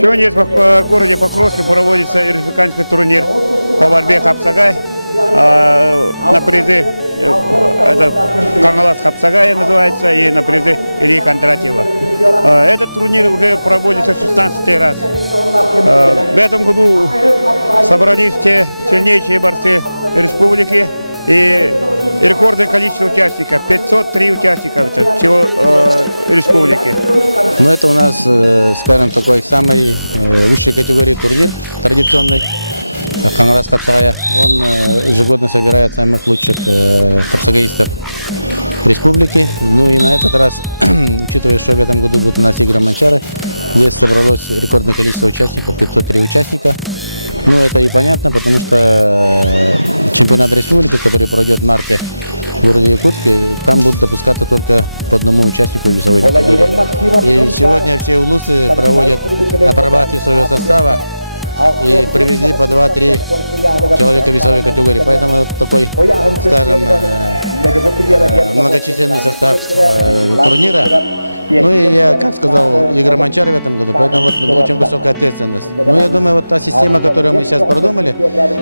Сегодня в городе Покровске проводится республиканский турнир по борьбе Хапсагай. На призы это Кангалас Хапсагай называется, и на призы Ильи Кондратьева. Этот турнир уже проводится 16-й раз. В этом году собрались те сильнейшие борцы республики и рекордное количество участников, 503 участника всего республики. Ну, это у нас, скажем, такой самый высшей категории турнир традиционный. Кангалас Хапсагая. Он ежегодно собирает самых лучших хапсагаистов республики. Ну и на этот раз, учитывая, что в этом году будут у нас игры Манчары, здесь собралось рекордное количество участников, 503 участника. Ну это и понятно, потому что чемпионат республики, который пройдет в марте в городе Якутске, там будут допускаться только по одному участнику весовой категории. И сегодня все улусы проводят апробацию своего состава и привезли по 2-3 человека весовой категории. Поэтому вот такой, скажем, многочисленный состав турнира. Ну и я, как сказал, игра Манчары в этом году, поэтому вот очень высокая ответственность. Ну я думаю, вот та система, которую мы сейчас продумали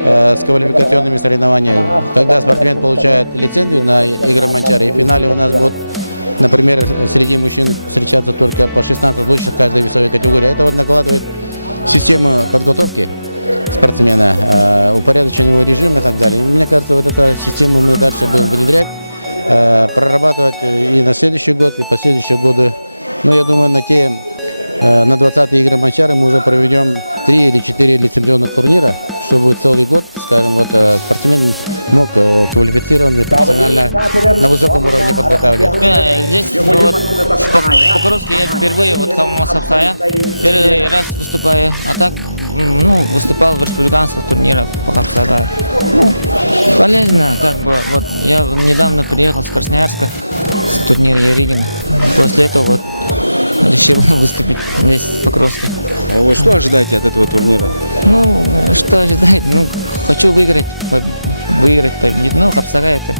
с квалификационными соревнованиями, когда спортсмен получает лицензию на игры Манчары, и в финале у нас будут, например, среди мужчин встречаться только по 16 лучших каждой весовой категории. Это вот накладывает систему подготовки спортсмена, упорядоченный его режим и так далее. Мне кажется, вот эту систему мы дальше будем внедрять, прорабатывать и на следующий год, и последующие годы. Ну, я думаю, на 20-е игры Манчары мы уже проведем 3 или 4 лицензионных турнира, чтобы целый год, скажем, вот спортсмен мог квалифицированно, профессионально на высоком уровне подготавливать. Здесь вот в Покровске я впервые вот Кангалас Хапсагая, первый раз выступаю, а так выступал в республиканских турнирах по Хапсагаю. Ну, полезно, как бы, вот я недавно приехал с Красноярска с турнира Яригина. После этого вот решил выступить здесь в Покровске. А вы что ожидаете от этого турнира? Ну, что ожидать? Ну, хочу выиграть, победить. Ну, Хапсагай это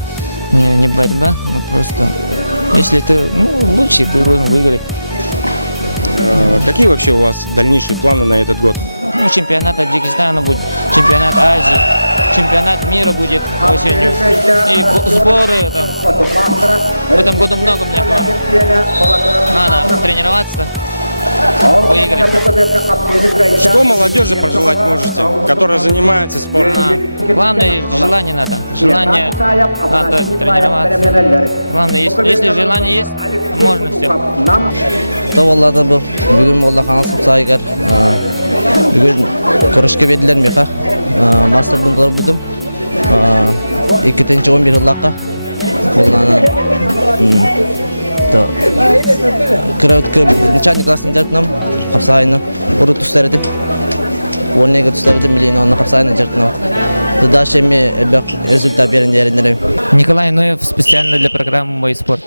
не борьба, ну просто, если ты лучший, ты должен выиграть. Какие вообще у вас дальнейшие планы на этот год? Ну, чемпионат Таджикистана будет, чемпионат Азии, чемпионат мира будет осенью. И сборы там. В этом году много у меня планов. Надо тренироваться, выиграть. Что молодежи пожелать можете, которая занимается спортом? Главное, желание надо. Желание надо тренироваться. Главное, если желание есть, можно все. Tavallarda bu bugün Molla Kangalас Хапсагай bugün көрішке берділер меха мастер бұндылар бұдым 2-11 жыллаққа Mollаны кірәуіткі начальник классының жарқынам Хапсагайны ұры тұстарды орнеге тұстарды милейін оны Хапсагайны жарқынам дальше мне результат берін еріндерім. Николай Ноев специально для программы «Мой спорт».